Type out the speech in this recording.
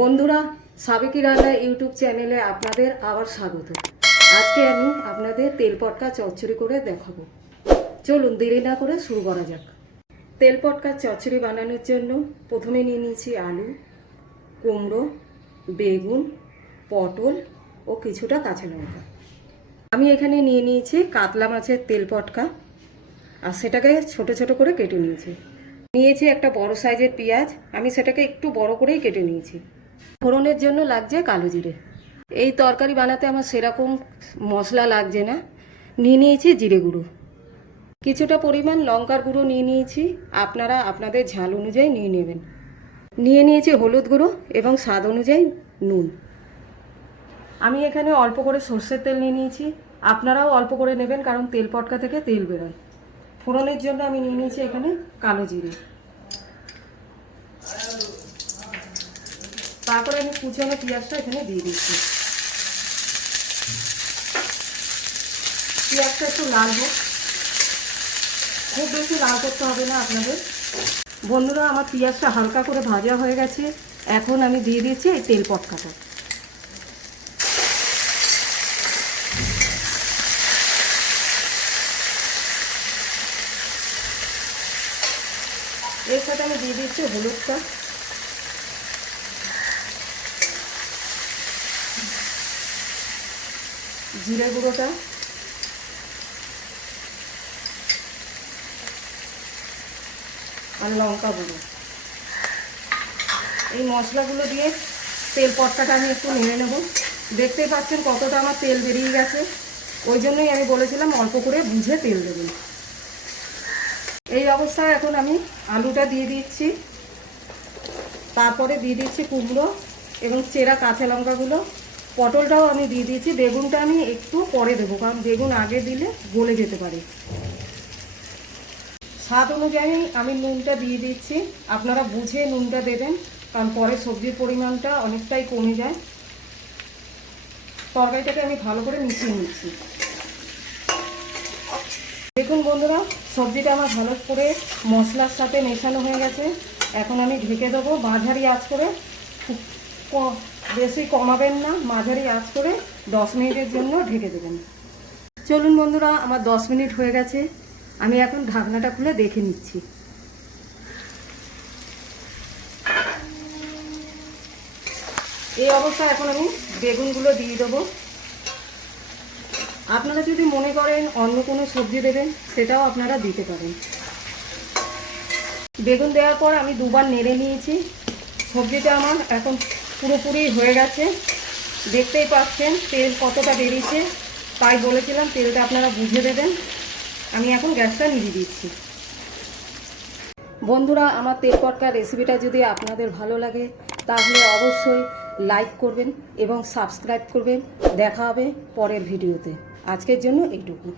বন্ধুরা, সাবেকি রান্না ইউটিউব চ্যানেলে আপনাদের আবার স্বাগত। আজকে আমি আপনাদের তেল পটকা চচ্চড়ি করে দেখাবো। চলুন দেরি না করে শুরু করা যাক। তেল পটকা চচ্চড়ি বানানোর জন্য প্রথমে নিয়ে নিয়েছি আলু, কুমড়ো, বেগুন, পটল ও কিছুটা কাঁচা লঙ্কা। আমি এখানে নিয়ে নিয়েছি কাতলা মাছের তেল পটকা আর সেটাকে ছোট ছোট করে কেটে নিয়েছি। নিয়েছি একটা বড় সাইজের পেঁয়াজ। আমি সেটাকে একটু বড় করেই কেটে নিয়েছি। ফোড়নের জন্য লাগছে কালো জিরে। এই তরকারি বানাতে আমার সেরকম মশলা লাগছে না। নিয়ে নিয়েছি জিরে গুঁড়ো। কিছুটা পরিমাণ লঙ্কার গুঁড়ো নিয়ে নিয়েছি। আপনারা আপনাদের ঝাল অনুযায়ী নিয়ে নেবেন। নিয়ে নিয়েছি হলুদ গুঁড়ো এবং স্বাদ অনুযায়ী নুন। আমি এখানে অল্প করে সর্ষের তেল নিয়ে নিয়েছি। আপনারাও অল্প করে নেবেন কারণ তেল পটকা থেকে তেল বেরোয়। ফোড়নের জন্য আমি নিয়ে নিয়েছি এখানে কালো জিরে। তারপরে আমি কুচানো পেঁয়াজটা এখানে দিয়ে দিচ্ছি। পেঁয়াজটা একটু লাল হোক। খুব বেশি লাল করতে হবে না আপনাদের। বন্ধুরা, আমার পেঁয়াজটা হালকা করে ভাজা হয়ে গেছে। এখন আমি দিয়ে দিচ্ছি এই তেল পটকাটা। এর সাথে আমি দিয়ে দিচ্ছি হলুদটা। জিরে গুঁড়োটা। আর লঙ্কা গুঁড়ো। এই মশলাগুলো দিয়ে তেল পটকাটা আমি একটু নেড়ে নেব। দেখতেই পাচ্ছেন কতটা আমার তেল বেরিয়ে গেছে। ওই জন্যই আমি বলেছিলাম অল্প করে বুঝে তেল দেবেন এই অবস্থায় এখন আমি আলুটা দিয়ে দিচ্ছি। তারপরে দিয়ে দিচ্ছি কুমড়ো এবং চেরা কাঁচা লঙ্কাগুলো। পটলটাও আমি দিয়ে দিয়েছি। বেগুনটা আমি একটু পরে দেবো, কারণ বেগুন আগে দিলে গলে যেতে পারে। স্বাদ অনুযায়ী আমি নুনটা দিয়ে দিচ্ছি। আপনারা বুঝে নুনটা দেবেন, কারণ পরে সবজির পরিমাণটা অনেকটাই কমে যায়। তরকারিটাকে আমি ভালো করে মিশিয়ে নিচ্ছি। দেখুন বন্ধুরা, সবজিটা আমার ভালো করে মশলার সাথে মেশানো হয়ে গেছে। এখন আমি ঢেকে দেবো মাঝারি আঁচ করে। বেশি কমাবেন না, মাঝারি আঁচ করে দশ মিনিটের জন্য ঢেকে দেবেন। চলুন বন্ধুরা, আমার দশ মিনিট হয়ে গেছে। আমি এখন ঢাকনাটা খুলে দেখে নিচ্ছি। এই অবস্থায় এখন আমি বেগুনগুলো দিয়ে দেবো। আপনারা যদি মনে করেন অন্য কোনো সবজি দেবেন, সেটাও আপনারা দিতে পারেন। বেগুন দেওয়ার পর আমি দুবার নেড়ে নিয়েছি। সবজিটা আমার এখন পুরোপুরি হয়ে গেছে। দেখতেই পাচ্ছেন, তেল কতটা বেরিয়েছে। তাই বলেছিলাম তেলটা আপনারা বুঝে দেবেন। আমি এখন গ্যাসটা নিভিয়ে দিচ্ছি। বন্ধুরা, আমার তেল পটকার রেসিপিটা যদি আপনাদের ভালো লাগে, তাহলে অবশ্যই লাইক করবেন এবং সাবস্ক্রাইব করবেন। দেখা হবে পরের ভিডিওতে আজকের জন্য এইটুকু।